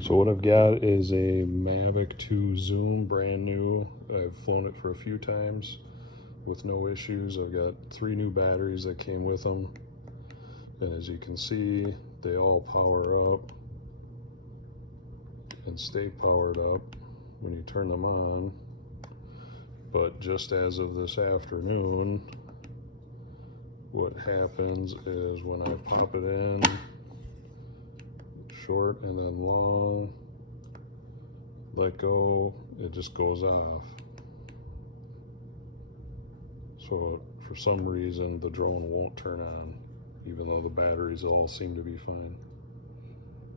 So what I've got is a Mavic 2 Zoom, brand new. I've flown it for a few times with no issues. I've got 3 new batteries that came with them. And as you can see, they all power up and stay powered up when you turn them on. But just as of this afternoon, what happens is when I pop it in, short and then long, let go, it just goes off. So for some reason the drone won't turn on, even though the batteries all seem to be fine.